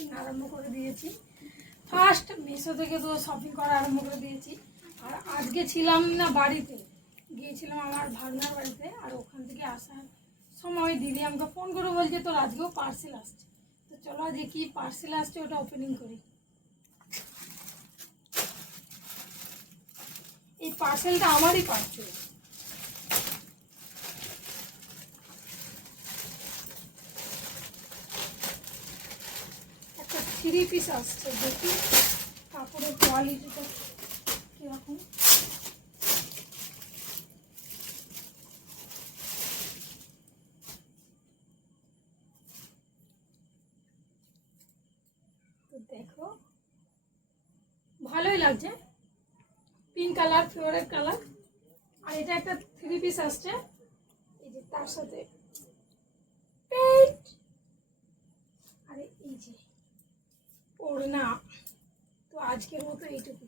Shopping আরম্ভ করে দিয়েছি। ফার্স্ট মিশো থেকে তো শপিং করা আরম্ভ করে দিয়েছি। আর আজকে ছিলাম না বাড়িতে, গিয়েছিলাম আমার ভাগনার বাড়িতে। আর ওখান থেকে আসার সময় দিদি আমাকে ফোন করে বলছে তোর আজকেও পার্সেল আসছে। তো চলো আজকে কি পার্সেল আসছে ওটা ওপেনিং করি। এই পার্সেলটা আমারই পার্সেল। একটা 3 পিস আসছে, দেখি কাপড়ের কোয়ালিটিটা কিরকম। তো দেখো ভালোই লাগছে, পিঙ্ক কালার, ফেভারিট কালার। আর এটা একটা 3 পিস আসছে, এই যে তার সাথে পেন্ট, আর এই যে ওড়না। তো আজকের মতো এইটুকু।